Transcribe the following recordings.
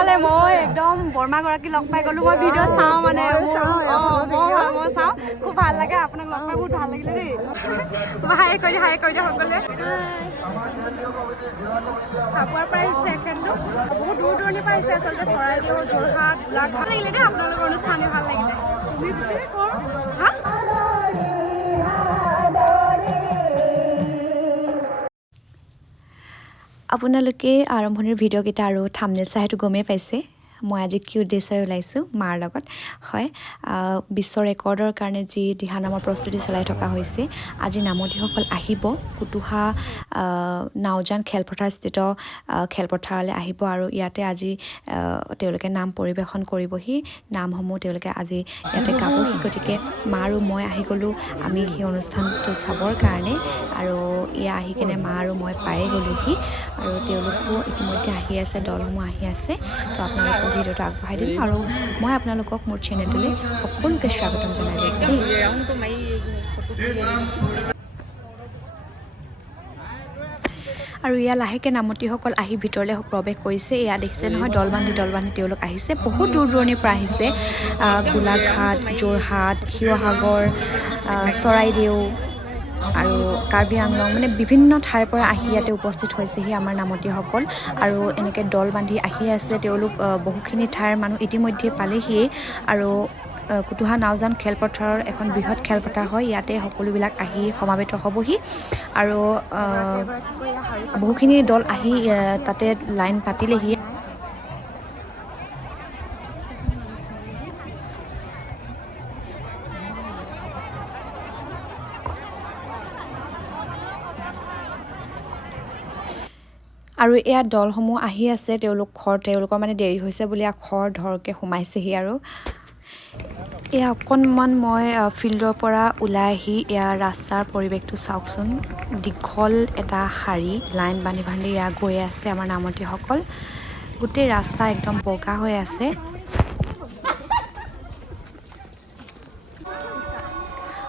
ইফালে মই একদম বৰ্মাগৰাকী লগ পাই গ'লো মই ভিডিঅ' চাওঁ মানে মই চাওঁ খুব ভাল লাগে আপোনাক লগ পাই বহুত ভাল লাগিলে দেই হাই কৰি দিয়া সকলোৱে চাবুৱাৰ পৰা আহিছে এখেতলোক বহুত দূৰ দূৰণিৰ পৰা আহিছে আচলতে চৰাইদেউ যোৰহাট গোলাঘাট ভাল লাগিলে দেই আপোনালোকৰ অনুষ্ঠান ভাল লাগিলে তুমি পিছে কৰ হা আপোনালোকে আৰম্ভণিৰ ভিডিঅ'কেইটা আৰু থাম্বনেইল চাই সেইটো গমেই পাইছে মই আজি কিউট ড্ৰেছৰে ওলাইছোঁ মাৰ লগত হয় বিশ্ব ৰেকৰ্ডৰ কাৰণে যি দিহানামৰ প্ৰস্তুতি চলাই থকা হৈছে আজি নামতীসকল আহিব কুতুহা নাওজান খেলপথাৰস্থিত খেলপথাৰলৈ আহিব আৰু ইয়াতে আজি তেওঁলোকে নাম পৰিৱেশন কৰিবহি নামসমূহ তেওঁলোকে আজি ইয়াতে গাবহি গতিকে মা আৰু মই আহি গ'লোঁ আমি সেই অনুষ্ঠানটো চাবৰ কাৰণে আৰু এয়া আহি কিনে মা আৰু মই পায়ে গ'লোহি আৰু তেওঁলোকো ইতিমধ্যে আহি আছে দলসমূহ আহি আছে তো আপোনালোকক ভিডিঅ'টো আগবঢ়াই দিলোঁ আৰু মই আপোনালোকক মোৰ চেনেলটোলৈ সকলোকে স্বাগতম জনাই লৈছোঁ দেই আৰু ইয়াত লাহেকৈ নামতীসকল আহি ভিতৰলৈ প্ৰৱেশ কৰিছে এয়া দেখিছে নহয় দল বান্ধি তেওঁলোক আহিছে বহুত দূৰ দূৰণিৰ পৰা আহিছে গোলাঘাট যোৰহাট শিৱসাগৰ চৰাইদেউ আৰু কাৰ্বি আংলং মানে বিভিন্ন ঠাইৰ পৰা আহি ইয়াতে উপস্থিত হৈছেহি আমাৰ নামতীসকল আৰু এনেকৈ দল বান্ধি আহি আছে তেওঁলোক বহুখিনি ঠাইৰ মানুহ ইতিমধ্যে পালেহিয়েই আৰু কুতুহা নাওজান খেলপথাৰৰ এখন বৃহৎ খেলপথাৰ হয় ইয়াতে সকলোবিলাক আহি সমাবেত হ'বহি আৰু বহুখিনি দল আহি তাতে লাইন পাতিলেহি আৰু এয়া দলসমূহ আহি আছে তেওঁলোকৰ মানে দেৰি হৈছে বুলি খৰ ধৰকৈ সোমাইছেহি আৰু এয়া অকণমান মই ফিল্ডৰ পৰা ওলাই আহি এয়া ৰাস্তাৰ পৰিৱেশটো চাওকচোন দীঘল এটা শাৰী লাইন বান্ধি এয়া গৈ আছে আমাৰ নামতীসকল গোটেই ৰাস্তা একদম বগা হৈ আছে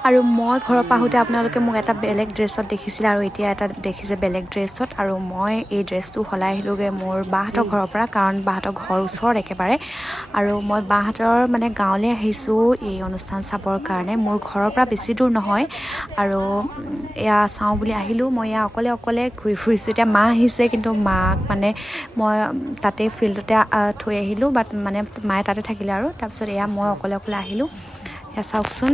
আৰু মই ঘৰৰ পৰা আহোঁতে আপোনালোকে মোক এটা বেলেগ ড্ৰেছত দেখিছিলে আৰু এতিয়া এটা দেখিছে বেলেগ ড্ৰেছত আৰু মই এই ড্ৰেছটো সলাই আহিলোঁগৈ মোৰ বাহঁতৰ ঘৰৰ পৰা কাৰণ বাহঁতৰ ঘৰ ওচৰত একেবাৰে আৰু মই বাহঁতৰ মানে গাঁৱলৈ আহিছোঁ এই অনুষ্ঠান চাবৰ কাৰণে মোৰ ঘৰৰ পৰা বেছি দূৰ নহয় আৰু এয়া চাওঁ বুলি আহিলোঁ মই এয়া অকলে ঘূৰি ফুৰিছোঁ এতিয়া মা আহিছে কিন্তু মাক মানে মই তাতে ফিল্ডতে থৈ আহিলোঁ বাট মানে মায়ে তাতে থাকিলে আৰু তাৰপিছত এয়া মই অকলে আহিলোঁ এয়া চাওকচোন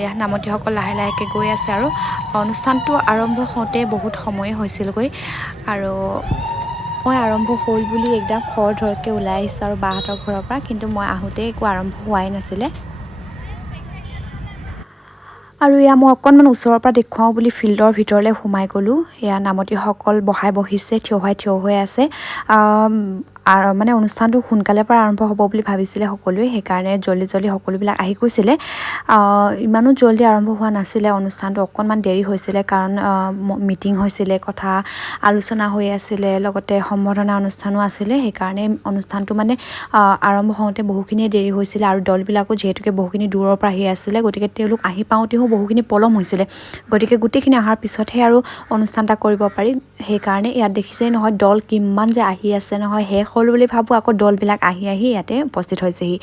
ইয়াত নামতীসকল লাহেকৈ গৈ আছে আৰু অনুষ্ঠানটো আৰম্ভ হওঁতে বহুত সময়ে হৈছিলগৈ আৰু মই আৰম্ভ হ'ল বুলি একদম খৰ ধৰকৈ ওলাই আহিছোঁ আৰু বাহঁতৰ ঘৰৰ পৰা কিন্তু মই আহোঁতে একো আৰম্ভ হোৱাই নাছিলে আৰু এয়া মই অকণমান ওচৰৰ পৰা দেখুৱাওঁ বুলি ফিল্ডৰ ভিতৰলৈ সোমাই গ'লোঁ এয়া নামতীসকল বহিছে থিয় হৈ আছে মানে অনুষ্ঠানটো সোনকালে পৰা আৰম্ভ হ'ব বুলি ভাবিছিলে সকলোৱে সেইকাৰণে জল্দি সকলোবিলাক আহি গৈছিলে ইমানো জল্দি আৰম্ভ হোৱা নাছিলে অনুষ্ঠানটো অকণমান দেৰি হৈছিলে কাৰণ মিটিং হৈছিলে কথা আলোচনা হৈ আছিলে লগতে সম্বৰ্ধনা অনুষ্ঠানো আছিলে সেইকাৰণে অনুষ্ঠানটো মানে আৰম্ভ হওঁতে বহুখিনিয়ে দেৰি হৈছিলে আৰু দলবিলাকো যিহেতুকে বহুখিনি দূৰৰ পৰা আহি আছিলে গতিকে তেওঁলোক আহি পাওঁতেও বহুখিনি পলম হৈছিলে গতিকে গোটেইখিনি অহাৰ পিছতহে আৰু অনুষ্ঠান এটা কৰিব পাৰি সেইকাৰণে ইয়াত দেখিছেই নহয় দল কিমান যে আহি আছে নহয় শেষ হ'ল বুলি ভাবোঁ আকৌ দলবিলাক আহি ইয়াতে উপস্থিত হৈছেহি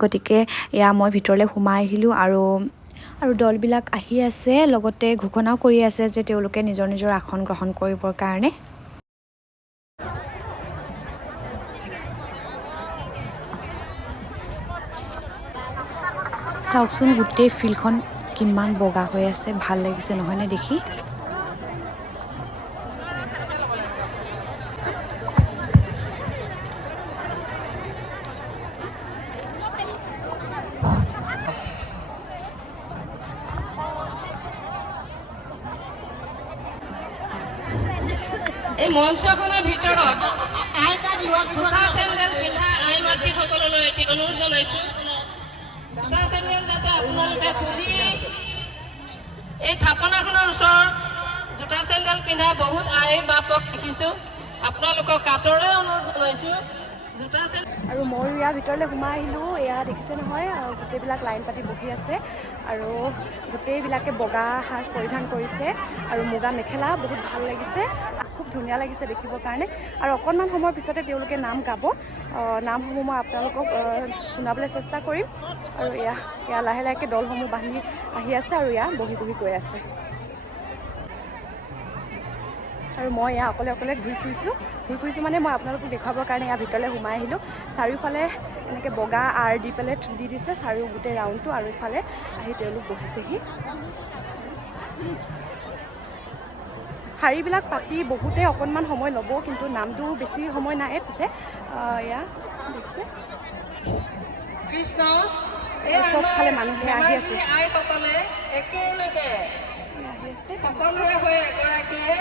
গতিকে এয়া মই ভিতৰলৈ সোমাই আহিলোঁ আৰু দলবিলাক আহি আছে লগতে ঘোষণাও কৰি আছে যে তেওঁলোকে নিজৰ আসন গ্ৰহণ কৰিবৰ কাৰণে চাওকচোন গোটেই ফিল্ডখন কিমান বগা হৈ আছে ভাল লাগিছে নহয়নে দেখি এই মঞ্চখনৰ ভিতৰত জোতা চেণ্ডেল পিন্ধা আই মাতৃসকললৈ অনুৰোধ জনাইছোঁ জোতা চেণ্ডেল যাতে আপোনালোকে খুলি এই থাপনাখনৰ ওচৰত জোতা চেণ্ডেল পিন্ধা বহুত আই বাপক দেখিছোঁ আপোনালোকক কাটৰে অনুৰোধ জনাইছোঁ জোতা চেণ্ডেল আৰু ময়ো ইয়াৰ ভিতৰলৈ সোমাই আহিলোঁ এয়া দেখিছে নহয় গোটেইবিলাক লাইন পাতি বহি আছে আৰু গোটেইবিলাকে বগা সাজ পৰিধান কৰিছে আৰু মুগা মেখেলা বহুত ভাল লাগিছে খুব ধুনীয়া লাগিছে দেখিবৰ কাৰণে আৰু অকণমান সময়ৰ পিছতে তেওঁলোকে নাম গাব নামসমূহ মই আপোনালোকক শুনাবলৈ চেষ্টা কৰিম আৰু এয়া লাহে লাহেকৈ দলসমূহ বাঢ়ি আহি আছে আৰু বহি বহি গৈ আছে আৰু মই অকলে ঘূৰি ফুৰিছোঁ মানে মই আপোনালোকক দেখুৱাবৰ কাৰণে ভিতৰলৈ সোমাই আহিলোঁ চাৰিওফালে এনেকৈ বগা আৰ দি পেলাই দি দিছে চাৰিও গোটেই ৰাউণ্ডটো আৰু ইফালে আহি তেওঁলোক বহিছেহি শাৰীবিলাক পাতি বহুতে অকণমান সময় ল'ব কিন্তু নামটো বেছি সময় নাই পিছে দেখিছে কৃষ্ণ চবফালে মানুহে আহি আছে আইসকলে একেলগে সকলোৰে হৈ এগৰাকীয়ে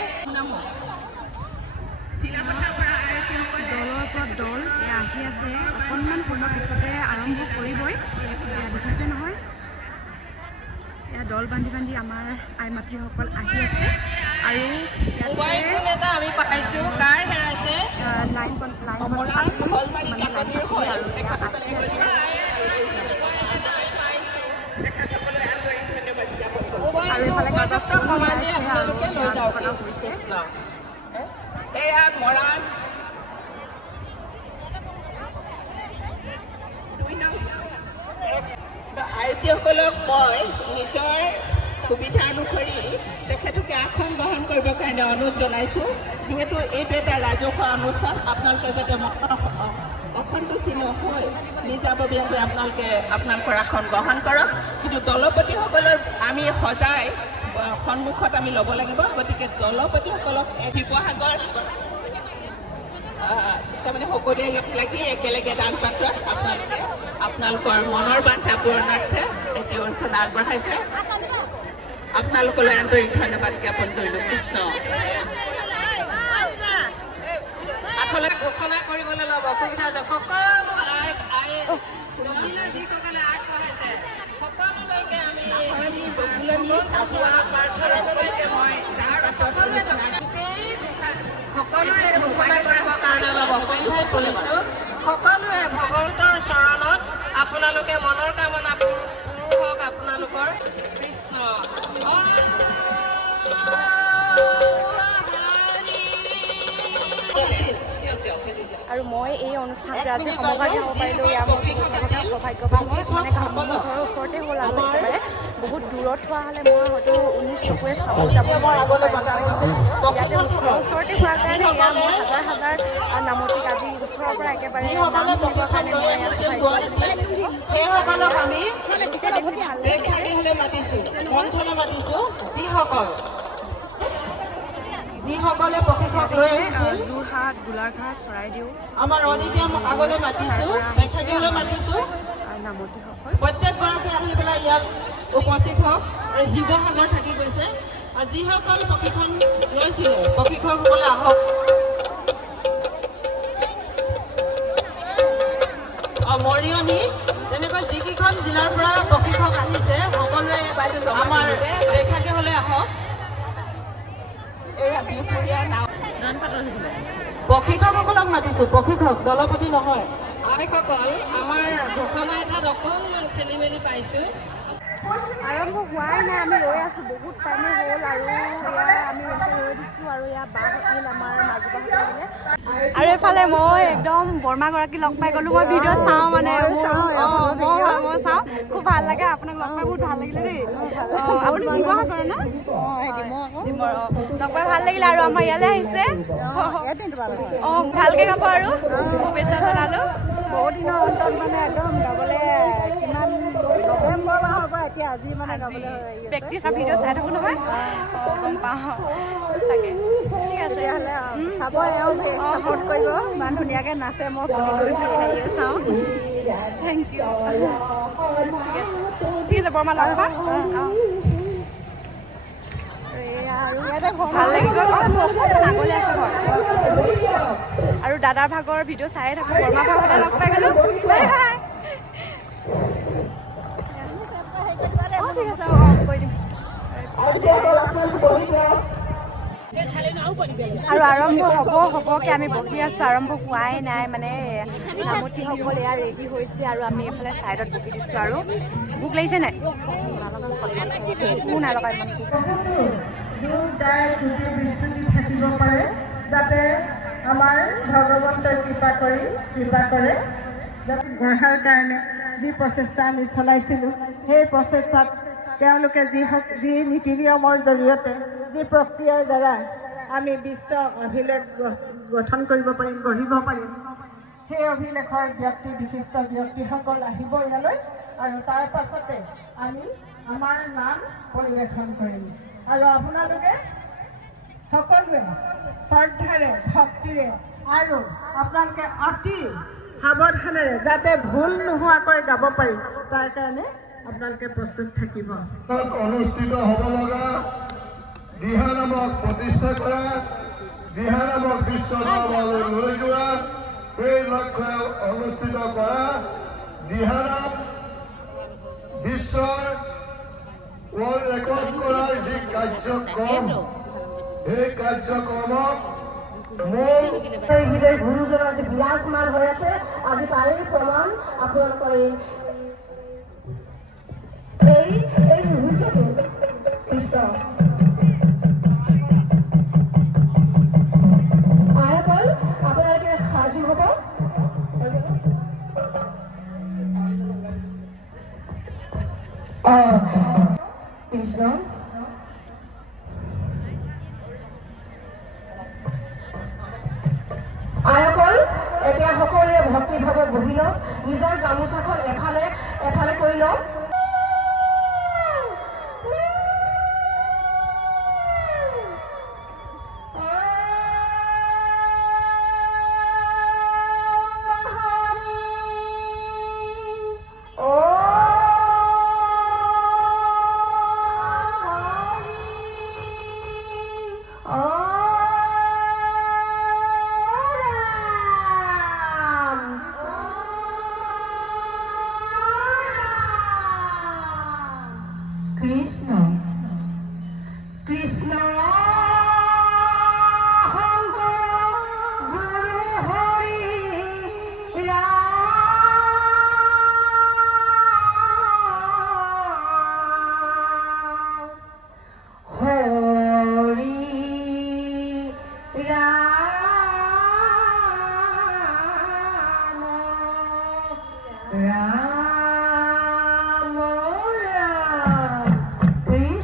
দলৰ পৰা দল আহি আছে অকণমান সময়ৰ পিছতে আৰম্ভ কৰিবই দেখিছে নহয় দল বান্ধি বান্ধি আমাৰ আই মাতৃসকল আহি আছে আৰু আমি পাইছোঁ কাৰ হেৰাইছে লাইন আৰু ইফালে আপোনালোকে লৈ যাওক কৃষ্ণ এয়া মৰাণ আয়তীসকলক মই নিজৰ সুবিধা অনুসৰি তেখেতলোকে আসন গ্ৰহণ কৰিবৰ কাৰণে অনুৰোধ জনাইছোঁ যিহেতু এইটো এটা ৰাজহুৱা অনুষ্ঠান আপোনালোকে যাতে অসন্তুষ্টি নহৈ নিজাববীয়াকৈ আপোনালোকে আপোনালোকৰ আসন গ্ৰহণ কৰক কিন্তু দলপতিসকলৰ আমি সজাই সন্মুখত আমি ল'ব লাগিব গতিকে দলপতিসকলক শিৱসাগৰ তাৰমানে সকলোৱে লাগি একেলগে দান পাত্ৰত আপোনালোকৰ মনৰ বাঞ্ছা পূৰণাৰ্থে এটি অনুষ্ঠান আগবঢ়াইছে আপোনালোকলৈ আন্তৰিক ধন্যবাদ জ্ঞাপন কৰিলোঁ কৃষ্ণ আচলতে ঘোষণা কৰিবলৈ অলপ অসুবিধা আছে সকলো যিসকলে আগবঢ়াইছে সকলোলৈকে আমি প্ৰাৰ্থনা জনাইছে মই সকলোৱে ঘোষণা কৰিবৰ কাৰণে অলপ অসুবিধা কৰিছোঁ সকলোৱে ভগৱন্তৰ চৰণত আপোনালোকে মনৰ কামনা পূৰ হওক আপোনালোকৰ কৃষ্ণ আৰু মই এই অনুষ্ঠানটো আজি সমভাগী হ'ব পাৰিলোঁ মোৰ সৌভাগ্যৱান মই মানে মোৰ ঘৰৰ ওচৰতে হ'ল আৰু একেবাৰে বহুত দূৰত হোৱা হ'লে মই হয়তো 19 চকুৰে চাব যাব ইয়াতে ঘৰৰ ওচৰতে হোৱাৰ কাৰণে মই হাজাৰ নামতিক আজি ওচৰৰ পৰা একেবাৰে নাম শুনিবৰ কাৰণে মই যিসকলে প্ৰশিক্ষক লৈ আহিছিল যোৰহাট গোলাঘাট চৰাইদেউ আমাৰ অনিতম আগলৈ মাতিছোঁ তেখেতলৈ মাতিছোঁ নামতিসকল প্ৰত্যেকগৰাকী আহি পেলাই ইয়াত উপস্থিত হওক আৰু শিৱসাগৰ থাকি গৈছে আৰু যিসকল প্ৰশিক্ষণ লৈছিলে প্ৰশিক্ষকসকলে আহক মৰিয়নি তেনেকৈ যিকেইখন জিলাৰ পৰা প্ৰশিক্ষক আহিছে সকলোৱে আমাৰ দেখাবলৈ আহক প্ৰশিক্ষকসকলক মাতিছোঁ প্ৰশিক্ষক দলপতি নহয় আইসকল আমাৰ ঘটনা এটাত অকণমান খেলি মেলি পাইছোঁ আৰম্ভ হোৱাই নাই আমি ৰৈ আছোঁ বহুত টাইমে হ'ল আৰু আমি ৰৈ দিছোঁ আৰু বাহঁত আহিল আমাৰ মাজুবাহঁত আহিলে আৰু এইফালে মই একদম বৰমাগৰাকী লগ পাই গ'লোঁ মই ভিডিঅ' চাওঁ মানে মই চাওঁ খুব ভাল লাগে আপোনাক লগ পাই বহুত ভাল লাগিলে দেই আপুনি শিৱসাগৰ ন ডিমৰ লগ পাই ভাল লাগিলে আৰু আমাৰ ইয়ালৈ আহিছে ভালকৈ গাব আৰু শুভেচ্ছা জনালোঁ বহুত দিনৰ অন্তত মানে একদম গাবলৈ কিমান নৱেম্বৰ মাহৰ পৰা এতিয়া আজি মানে গাবলৈ প্ৰেক্টিচ আৰু ভিডিঅ' চাই থাকোঁ নহয় গম পাওঁ তাকে ঠিক আছে তেতিয়াহ'লে চাব এওঁ ছাপৰ্ট কৰিব ইমান ধুনীয়াকৈ নাচে মই হেৰিয়ে চাওঁ থেংক ইউ ঠিক আছে বৰমা লগ পাম আৰু ইয়াতে ভাল লাগি গ'ল মোৰ অকণমান আগলৈ আছে ঘৰ আৰু দাদাৰ ভাগৰ ভিডিঅ' চায়ে থাকোঁ বৰমা ভাগতে লগ পাই গ'লোঁ বাই বাই ঠিক আছে কৈ দিম আৰু আৰম্ভ হ'বকৈ আমি বহি আছোঁ আৰম্ভ হোৱাই নাই মানে নামতিসকল এয়া ৰেডি হৈছে আৰু আমি এইফালে ছাইডত বহি দিছোঁ আৰু ভোক লাগিছে নাই নালগাই ইমান গীত গাই তুতি বিস্তুতি থাকিব পাৰে, যাতে আমাৰ ভগৱন্তই কৃপা কৰে। গঢ়াৰ কাৰণে যি প্ৰচেষ্টা আমি চলাইছিলোঁ, সেই প্ৰচেষ্টাত তেওঁলোকে যি নীতি নিয়মৰ জৰিয়তে যি প্ৰক্ৰিয়াৰ দ্বাৰা আমি বিশ্ব অভিলেখ গঠন কৰিব পাৰিম, গঢ়িব পাৰিম, সেই অভিলেখৰ বিশিষ্ট ব্যক্তিসকল আহিব ইয়ালৈ আৰু তাৰ পাছতে আমি আমাৰ নাম পৰিৱেশন কৰিম। আৰু আপোনালোকে সকলোৱে শ্ৰদ্ধাৰে, ভক্তিৰে আৰু আপোনালোকে অতি সাৱধানেৰে যাতে ভুল নোহোৱাকৈ গাব পাৰি, তাৰ কাৰণে আপোনালোকে প্ৰস্তুত থাকিব। অনুষ্ঠিত হ'ব লগা দিহানামক প্ৰতিষ্ঠা কৰা, দিহানামক বিশ্ব দৰবাৰলৈ লৈ যোৱা, সেই লক্ষ্যৰে অনুষ্ঠিত কৰা দিহানাম বিশ্বৰ ৱৰ্ল্ড ৰেকৰ্ড কৰাৰ যি কাৰ্যক্ৰম, সেই কাৰ্যক্ৰমক মূল গুৰুজনৰ যি বিৰাজমান হৈ আছে, আজি তাৰেই প্ৰমাণ আপোনালোকৰ এই মুহূৰ্তটো বিশ্ব আইসকল আপোনালোকে সাজু হ'ব। কৃষ্ণ আইসকল এতিয়া সকলোৱে ভক্তিভাৱে বহি লওক, নিজৰ গামোচাখন এফালে কৰি লওক। কৃষ্ণ কৃষ্ণ শংকৰ গুৰু হৰি ৰাম হৰি ৰাম ৰাম ৰাম কৃষ্ণ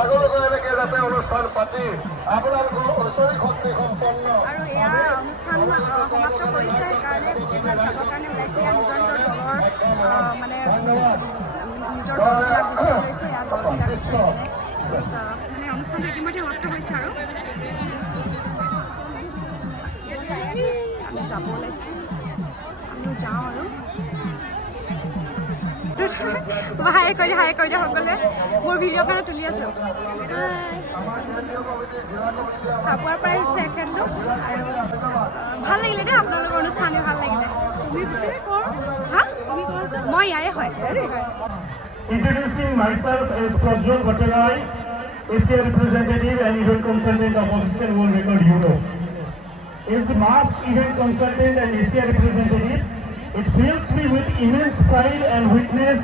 আগলৈকে এনেকৈ যাতে অনুষ্ঠান পাতি আপোনালোকৰ ঐশ্বৰিক শক্তি সম্পন্ন আৰু এয়া অনুষ্ঠান সমাপ্ত কৰিছে কাৰণে গোটেইবিলাক চাবৰ কাৰণে ওলাইছে ইয়াত নিজৰ নিজৰ দলৰ মানে নিজৰ দলবিলাক বিচাৰি লৈছে ইয়াত দলবিলাক বিচাৰি কিনে মানে অনুষ্ঠানটো ইতিমধ্যে সমাপ্ত হৈছে আৰু আমি যাব ওলাইছোঁ আমিও যাওঁ আৰু হাই কৰি দিয়া সকলে মোৰ ভিডিঅ' কাৰণে তুলি আছোঁ চাবুৱাৰ পৰা আহিছে এখেতলোক আৰু ভাল লাগিলে দেই আপোনালোকৰ অনুষ্ঠান ভাল লাগিলে তুমি পিছে কৰ হা তুমি কৰ মই ইয়াৰে হয় Introducing myself as Prajwal Bhattarai, Asia representative and event consultant of Official World Record Europe. As the Mars event consultant and Asia representative, it fills me with immense pride and witness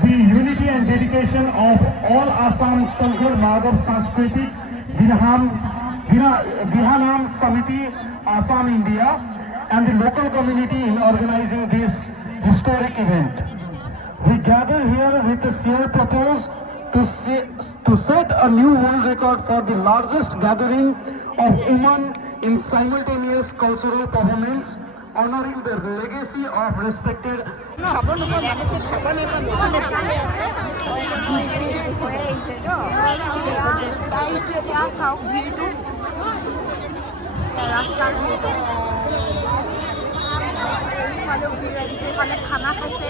the unity and dedication of all Assam Shankar Madhav Sanskritik Dihanam Samiti, Assam, India, and the local community in organizing this historic event. We gather here with a shared purpose to set a new world record for the largest gathering of women in simultaneous cultural performance, honoring the legacy of respected ৰাস্তাৰ খানা খাইছে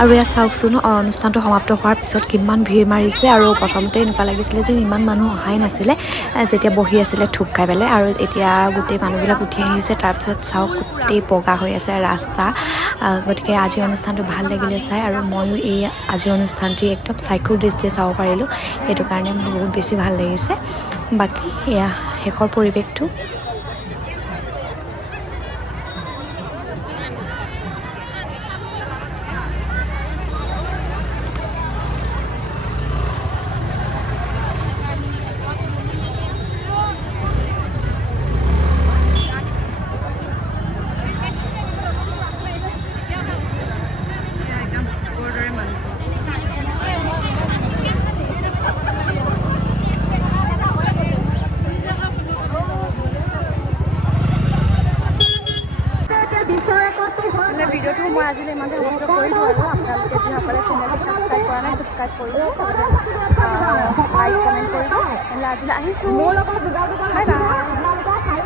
আৰু এয়া চাওকচোন অনুষ্ঠানটো সমাপ্ত হোৱাৰ পিছত কিমান ভিৰ মাৰিছে আৰু প্ৰথমতে এনেকুৱা লাগিছিলে যে ইমান মানুহ অহাই নাছিলে যেতিয়া বহি আছিলে থুপ খাই পেলাই আৰু এতিয়া গোটেই মানুহবিলাক উঠি আহিছে তাৰপিছত চাওক গোটেই বগা হৈ আছে ৰাস্তা গতিকে আজিৰ অনুষ্ঠানটো ভাল লাগিলে চাই আৰু ময়ো এই আজিৰ অনুষ্ঠানটি একদম চাক্ষুষ দৃষ্টিৰে চাব পাৰিলোঁ সেইটো কাৰণে মোৰ বহুত বেছি ভাল লাগিছে বাকী এয়া শেষৰ পৰিৱেশটো ভিডিঅ'টো মই আজিলৈ ইমানতে সমাপ্ত কৰি দিওঁ আৰু আপোনালোকে যিসকলে চেনেলটো ছাবস্ক্ৰাইব কৰা নাই ছাবস্ক্ৰাইব কৰিব লাইক কমেণ্ট কৰিব তেনেহ'লে আজিলৈ আহিছোঁ বাই বাই